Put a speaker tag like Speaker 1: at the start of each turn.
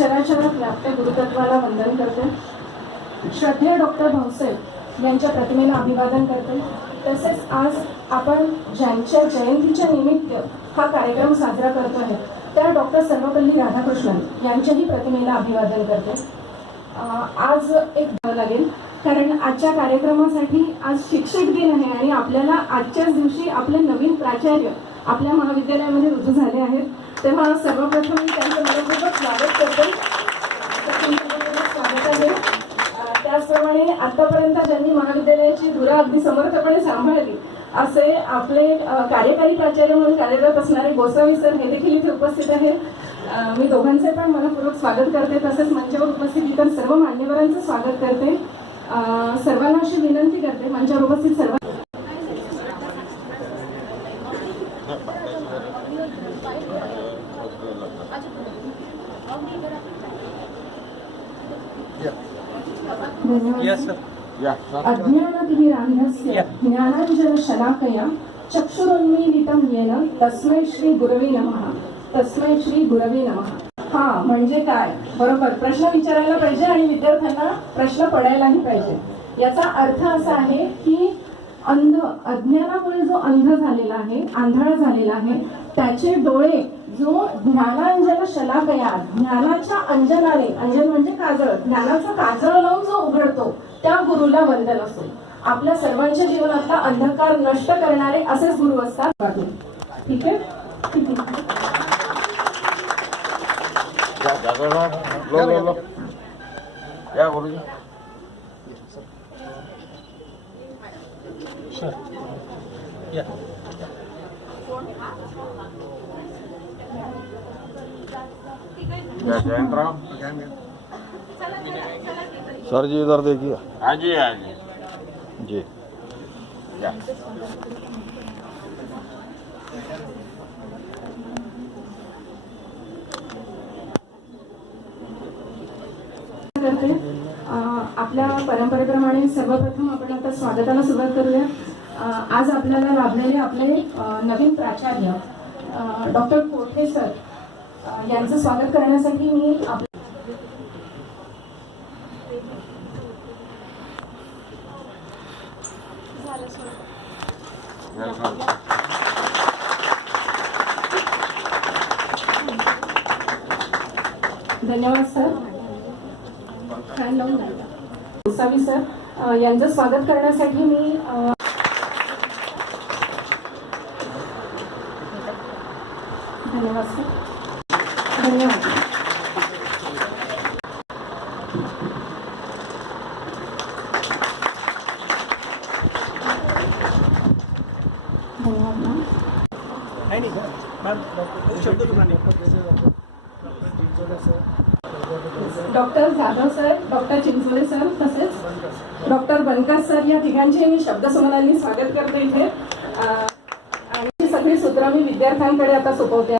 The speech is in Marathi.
Speaker 1: अक्षराच्या व्याप्त गुरुतत्वाला वंदन करते. श्रद्धेय डॉक्टर भाऊसाहेब यांच्या प्रतिमेला अभिवादन करते. तसेच आज आपण ज्यांच्या जयंतीच्या निमित्त हा कार्यक्रम साजरा करतो आहे त्या डॉक्टर सर्वपल्ली राधाकृष्णन यांच्याही प्रतिमेला अभिवादन करते. आज एक भाव लागेल कारण आजच्या कार्यक्रमासाठी आज शिक्षक दिन आहे आणि आपल्याला आजच्याच दिवशी आपले नवीन प्राचार्य आपल्या महाविद्यालयामध्ये रुजू झाले आहेत. तेव्हा सर्वप्रथम मी त्यांचं मनपूर्वक स्वागत करतो तर तुमचं मनपूर्वक स्वागत आहे अं, त्याचप्रमाणे आतापर्यंत ज्यांनी महाविद्यालयाची धुरा अगदी समर्थपणे सांभाळली असे आपले कार्यकारी प्राचार्य म्हणून कार्यरत असणारे गोसावी सर हे देखील इथे उपस्थित आहेत. मी दोघांचे पण मनपूर्वक स्वागत करते. तसेच मंचावर उपस्थित इतर सर्व मान्यवरांचं स्वागत करते. सर्वांना अशी विनंती करते मंचावर उपस्थित सर्व Yeah. ज्ञानाञ्जनशलाकया चक्षुरुन्मीलितं येन तस्मै श्री गुरवे नमः. तस्मै श्री गुरवे नमः. हा म्हणजे काय? बरोबर. प्रश्न विचारायला पाहिजे आणि विद्यार्थ्यांना प्रश्न पडायलाही पाहिजे. याचा अर्थ असा आहे की अंध अज्ञानामुळे जो अंध झालेला आहे आंधळा झालेला आहे त्याचे डोळे जो ज्ञानांजन शलाकया ज्ञानाच्या अंजनाने अंजन म्हणजे काजळ ज्ञानाचं काजळ लावून जो उघडतो त्या गुरुला वंदन असतो आपल्या सर्वांच्या जीवनातला अंधकार नष्ट करणारे असेच गुरु असतात. ठीक आहे?
Speaker 2: या गुरुजी. या. जयंतराव
Speaker 3: सर जी इधर देखिए।
Speaker 2: हाँ जी हाँ जी।
Speaker 3: जी।
Speaker 2: या।
Speaker 1: करते आपल्या परंपरेप्रमाणे सर्वप्रथम आपण आता स्वागताला सुरुवात करूया. आज आपल्याला लाभलेले आपले नवीन प्राचार्य डॉक्टर कोठे सर यांचं स्वागत करण्यासाठी मी आप- धन्यवाद सर. सर यांचं स्वागत करण्यासाठी मी धन्यवाद. सर धन्यवाद doctor Jadhav sir doctor Chincholey sir तसेच डॉक्टर बनकर सर या तिघांचे मी शब्दसमनांनी स्वागत करते इथे. आणि सगळी सूत्र मी विद्यार्थ्यांकडे आता सोपवते.